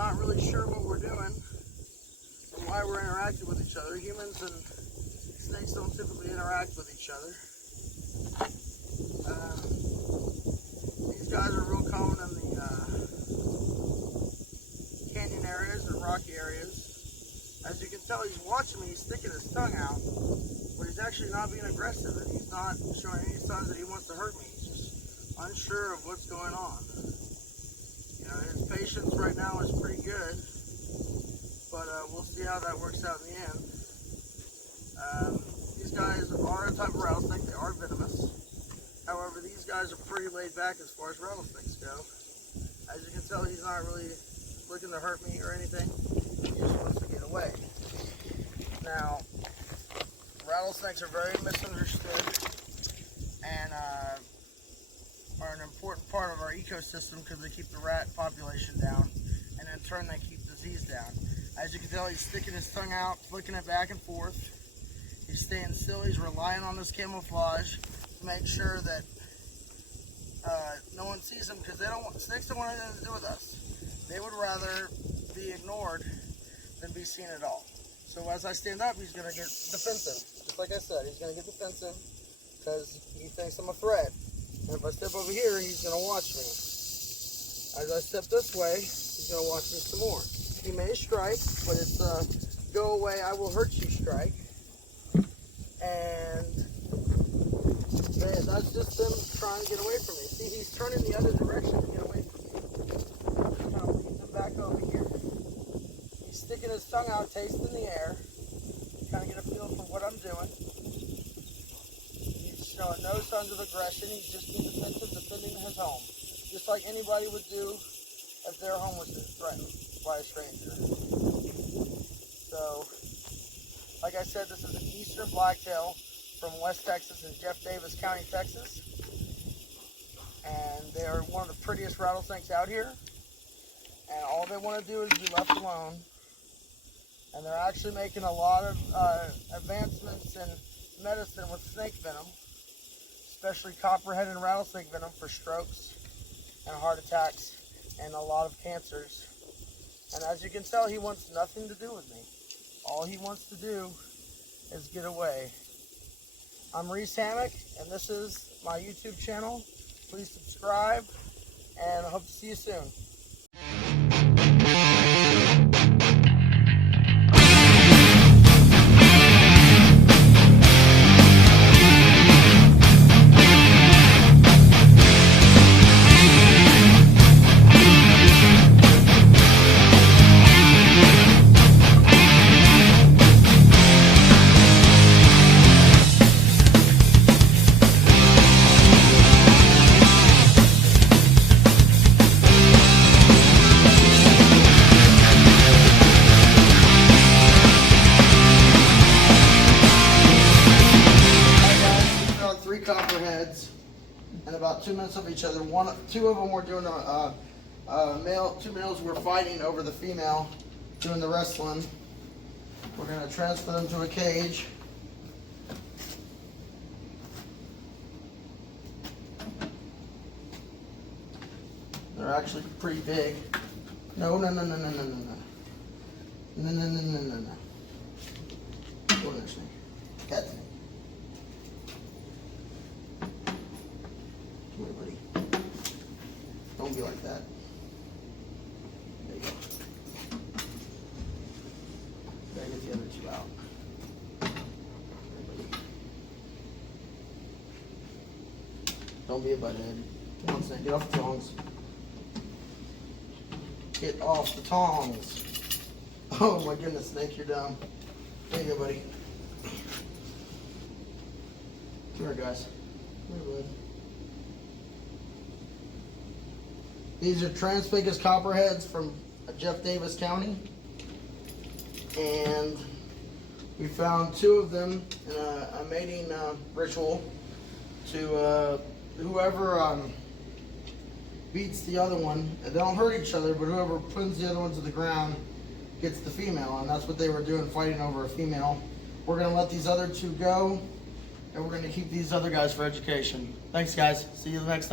not really sure what we're doing and why we're interacting with each other. Humans and snakes don't typically interact with each other. These guys are real common in the canyon areas and rocky areas. As you can tell, he's watching me, he's sticking his tongue out, but he's actually not being aggressive and he's not showing any signs that he wants to hurt me. He's just unsure of what's going on. You know, his patience right now is pretty good, but we'll see how that works out in the end. These guys are a type of rattlesnake, they are venomous. However, these guys are pretty laid back as far as rattlesnakes go. As you can tell, he's not really looking to hurt me or anything. He just wants to get away. Now, rattlesnakes are very misunderstood and are an important part of our ecosystem because they keep the rat population down, and in turn they keep disease down. As you can tell, he's sticking his tongue out, flicking it back and forth. He's staying still. He's relying on this camouflage to make sure that no one sees him, because snakes don't want anything to do with us. They would rather be ignored than be seen at all. So as I stand up, he's going to get defensive. Just like I said, he's going to get defensive because he thinks I'm a threat. And if I step over here, he's going to watch me. As I step this way, he's going to watch me some more. He may strike, but it's go away, I will hurt you strike. And that's just them trying to get away from me. See, he's turning the other direction to get away from me. Kind of leading him back over here. He's sticking his tongue out, tasting the air, kind of get a feel for what I'm doing. He's showing no signs of aggression. He's just being defensive, defending his home, just like anybody would do if their home was threatened by a stranger. So, like I said, this is an eastern blacktail from West Texas in Jeff Davis County, Texas. And they are one of the prettiest rattlesnakes out here. And all they want to do is be left alone. And they're actually making a lot of advancements in medicine with snake venom, especially copperhead and rattlesnake venom for strokes and heart attacks and a lot of cancers. And as you can tell, he wants nothing to do with me. All he wants to do is get away. I'm Reese Hammock, and this is my YouTube channel. Please subscribe, and I hope to see you soon. Copperheads and about 2 minutes of each other. Two of them were doing two males were fighting over the female, doing the wrestling. We're going to transfer them to a cage. They're actually pretty big. No. No. Go in there, snake. Cat snake. Come here, buddy. Don't be like that. There you go. Gotta get the other two out. There, buddy. Don't be a butthead. Come on, snake. Get off the tongs. Get off the tongs. Oh my goodness, snake, you're dumb. There you go, buddy. Come here, guys. Come here, bud. These are Transpegus copperheads from Jeff Davis County, and we found two of them in a mating ritual to whoever beats the other one. They don't hurt each other, but whoever pins the other one to the ground gets the female, and that's what they were doing, fighting over a female. We're going to let these other two go, and we're going to keep these other guys for education. Thanks, guys. See you next time.